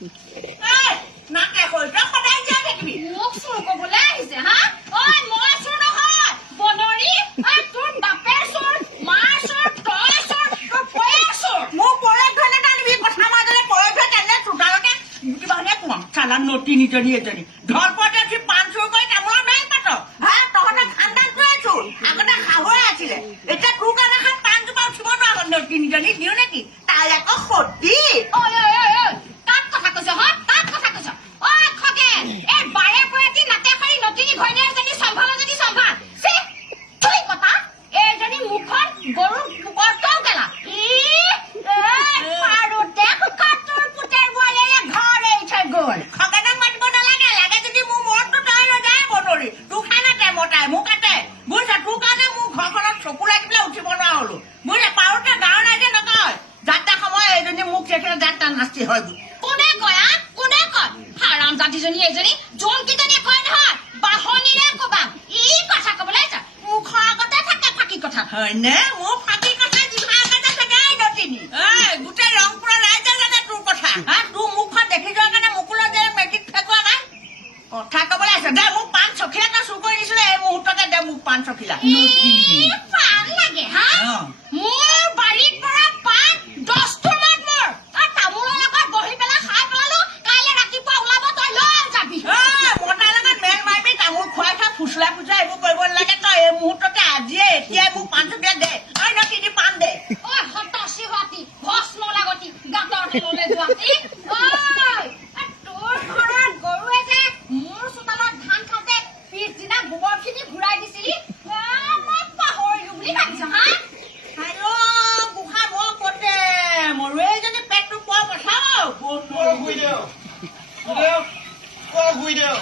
নাকে সৈতে সদায় জীয়াই থাকিবি মোক চুৰ কবলৈ আহিছে হা ঐ মই চুৰ নহয় বনৰী তোৰ বাপেৰ চুৰ মাৰ চুৰ তই চুৰ তোৰ পয়েক চুৰ মোৰ পৰেক ধৰণে টানিবি কথা মাজলে পৰেক ধৰে তেনে চোতালতে কিবাহে কোৱাম চালান নটি নিজনী এজনী ধৰপতে উঠি পাণ চুৰ কৰি তামোলৰ নাই পাত হা তহঁতৰ খানদানটোৱে চুৰ আগতে শাহুৱে আছিলে এতিয়া তোৰ কাৰণে এখন পাণজোপা উঠিব নোৱাৰ নটি নিজনী দিওঁ নেকি তাই আকৌ সতী ঐ কাক কথা কৈছ হা কাক কথা কৈছ ঐ খগেন এই বাৰে পৰেতি নাতে খাৰি নটিনী ঘৈণীয়েক এজনী চম্ভাল যদি চম্ভাল চি তুই কথা এইজনী মুখখন গৰুৰ পোকৰটোও গেলা পাৰোতে তোৰ পুতেৰ বোৱাৰীয়ে ঘৰ এৰি থৈ গ'ল খগেনক মাতিব নালাগে লাগে যদি মোৰ মৰতো তই লৈ যায় বনৰী তোৰ খাই নাতে মতাই মোক কাটে বুজিছা তোৰ কাৰণে মোৰ ঘৰখনত চকু লাগি পেলাই উঠিব নোৱাৰা হলো বুজিছা পাৰোতে গাঁৱৰ ৰাইজে নকয় যাত্ৰা সময় এইজনী মোক সেইখিনি যাত্ৰা নাস্তি হয় কোনে কয় কোনে কয় হাৰাম জাতিজনী এজনী যোনকেইজনীয়ে কয় নহয় বাহনীৰে কবা ই কথা কবলৈ যা মুখৰ আগতে থাকে ফাঁকি কথা হয়নে মোৰ ফাঁকি কথা জিভা আগতে থাকে নটিনী গোটেই ৰংপুৰৰ ৰাইজে জানে তোৰ কথা হা তোৰ মুখখন দেখি যোৱাৰ কাৰণে মুকুলত যে মেট্ৰিক ফেকুৱা নাই কথা কবলৈ আছে দে মোক পাণ চখিলা এটা চুৰ কৰি দিছিলে এই মুহূৰ্ততে দে মোক পাণ চখিলা পাণ লাগে হা মোৰ বাৰীৰ পৰা পাণ 10 মান মোৰ তামোলৰ লগত বহি পেলাই খাই পেলালো কাইলৈ ৰাতিপুৱা ওলাব তই লৈ যাবি মতাৰ লগত মেল মাৰিবি তামোল খুৱাই খাই ফুচলা ফুচলা এইবোৰ কৰিব নালাগে তই এই মুহূৰ্ততে আজিয়ে এতিয়াই মোক পাণ চখিলা দে তই নটিনী পাণ দে হতাশী হোৱাতি ভস্ম লাগতি গাঁতৰ তললৈ যোৱাতি তোৰ ঘৰত গৰুৱে যে মোৰ চোতালত ধান খাওঁতে পিছদিনা গোবৰখিনি ঘূৰাই দিছিলি মই পাহৰিলো বুলি ভাবিছ হা গোসা বৰ কতে মৰুৱে যদি পেটটো পোৱা পঠাও শুই দেও